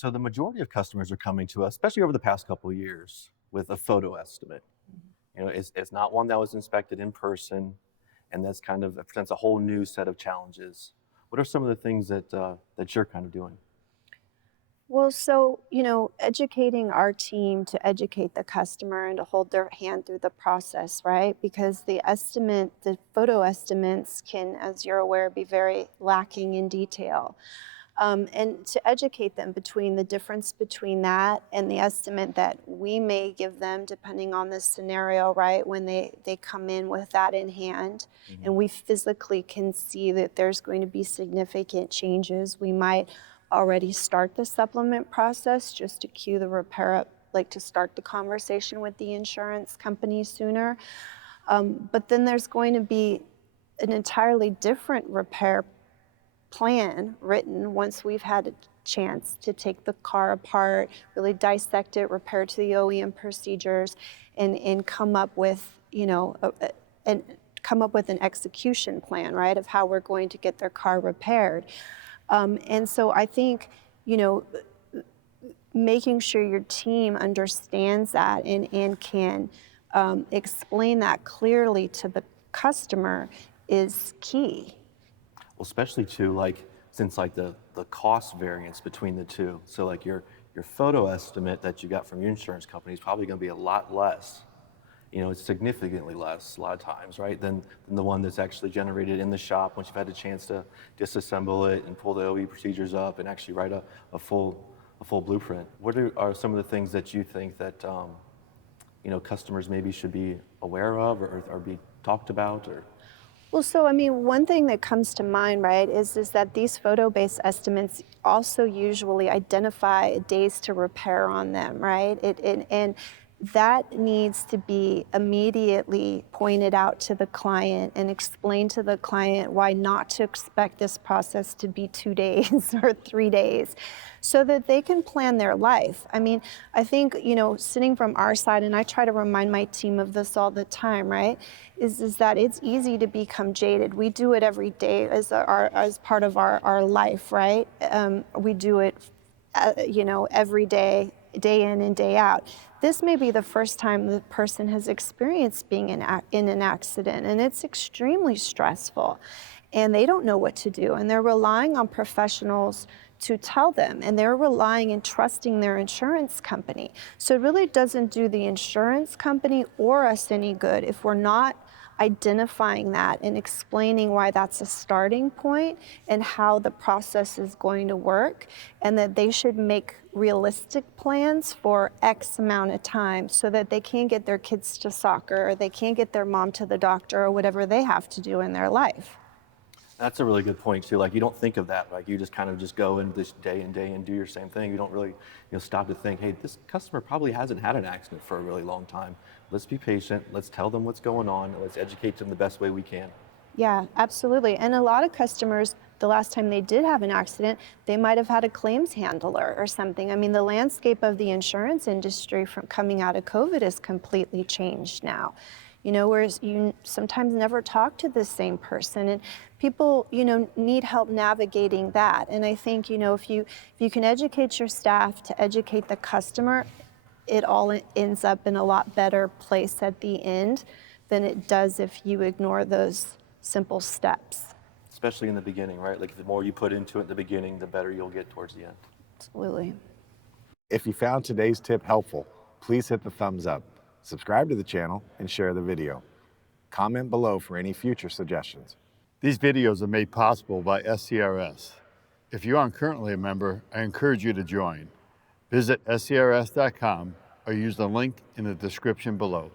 So the majority of customers are coming to us, especially over the past couple of years, with a photo estimate. You know, it's not one that was inspected in person, and that's kind of presents a whole new set of challenges. What are some of the things that that you're kind of doing? Well, so, educating our team to educate the customer and to hold their hand through the process, right? Because the photo estimates can, as you're aware, be very lacking in detail. And to educate them between the difference between that and the estimate that we may give them, depending on the scenario, right? When they come in with that in hand, and we physically can see that there's going to be significant changes, we might already start the supplement process just to cue the repair up, like to start the conversation with the insurance company sooner. But then there's going to be an entirely different repair plan written once we've had a chance to take the car apart, really dissect it, repair to the OEM procedures, and come up with, and come up with an execution plan, right, of how we're going to get their car repaired. And so I think, making sure your team understands that and can explain that clearly to the customer is key. Well, especially too, like since like the cost variance between the two. So like your photo estimate that you got from your insurance company is probably going to be a lot less. You know, it's significantly less a lot of times, right, than the one that's actually generated in the shop once you've had a chance to disassemble it and pull the OE procedures up and actually write a full blueprint. What are some of the things that you think that customers maybe should be aware of or be talked about or? Well, so I mean, one thing that comes to mind, right, is that these photo-based estimates also usually identify days to repair on them, right? And that needs to be immediately pointed out to the client and explained to the client why not to expect this process to be 2 days or 3 days, so that they can plan their life. I mean, I think, sitting from our side, and I try to remind my team of this all the time, right, is that it's easy to become jaded. We do it every day as part of our life, right? We do it, every day, day in and day out. This may be the first time the person has experienced being in an accident, and it's extremely stressful, and they don't know what to do, and they're relying on professionals to tell them, and they're relying and trusting their insurance company. So it really doesn't do the insurance company or us any good if we're not identifying that and explaining why that's a starting point and how the process is going to work, and that they should make realistic plans for X amount of time so that they can get their kids to soccer, or they can get their mom to the doctor, or whatever they have to do in their life. That's a really good point too. Like you don't think of that. Like you just kind of just go into this day and do your same thing. You don't really, stop to think, hey, this customer probably hasn't had an accident for a really long time. Let's be patient. Let's tell them what's going on. Let's educate them the best way we can. Yeah, absolutely. And a lot of customers, the last time they did have an accident, they might have had a claims handler or something. I mean, the landscape of the insurance industry from coming out of COVID has completely changed now. Whereas you sometimes never talk to the same person, and people, need help navigating that. And I think, if you can educate your staff to educate the customer, it all ends up in a lot better place at the end than it does if you ignore those simple steps. Especially in the beginning, right? Like the more you put into it in the beginning, the better you'll get towards the end. Absolutely. If you found today's tip helpful, please hit the thumbs up, subscribe to the channel, and share the video. Comment below for any future suggestions. These videos are made possible by SCRS. If you aren't currently a member, I encourage you to join. Visit scrs.com or use the link in the description below.